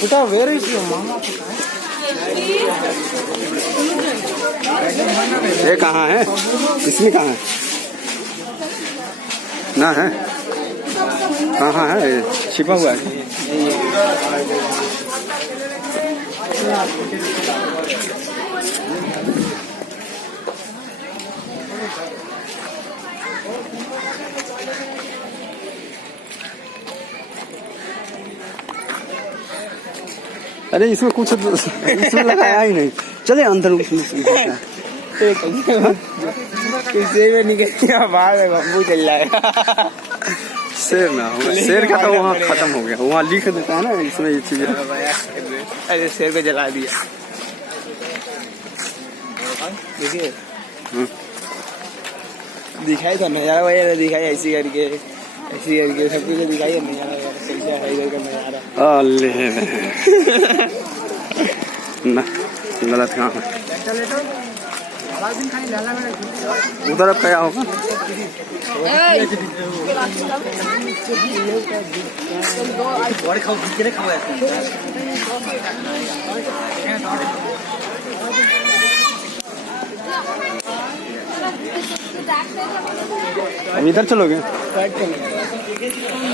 बेटा where is your मामा? ये कहाँ है? इसमें कहाँ है? ना है? कहाँ है? छिपा हुआ है। अरे इसमें कुछ इसमें लगाया ही नहीं। चले अंदर। किसी में निकल बाहर बम्बू चल जाएगा। शेर ना हो, शेर का तो वहाँ खत्म हो गया। वहाँ लिख देता है ना इसमें ये चीजें। अरे शेर को जला दिया। देखिए दिखाई तो नजारा वही दिखाई ऐसी करके सब कुछ दिखाई नजारा कैसा है इधर का नजारा। ना गलत काम है। उधर अब क्या होगा? अब इधर चलोगे?